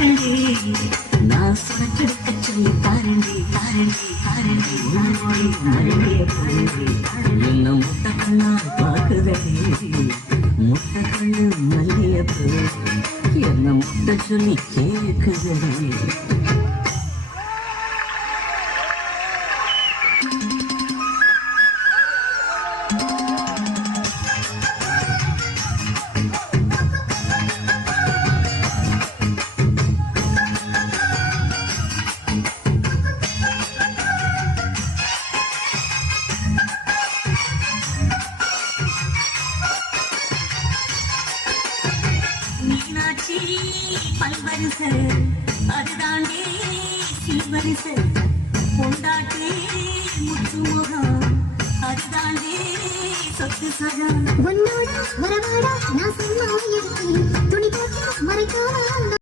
தாரண்டி நான் சுரக்கெடுக்க சொல்லி தாரண்டி தாரண்டி தாரண்டி மறுபடிய தாரண்டி என்ன முட்டை கண்ணா பார்க்குதடி முட்டை கண்ணு மல்லியப்பு என்ன முட்டை சொல்லி கேட்குதடி மீனாட்சி பல்வரிச அதுதாண்டி சீவரிச கொண்டாட்டி முத்துமுகம் அதுதாண்டி சொத்து சகம் உன்னோட வரவாடா நான் சொன்ன துணி போட்டு மறைக்காம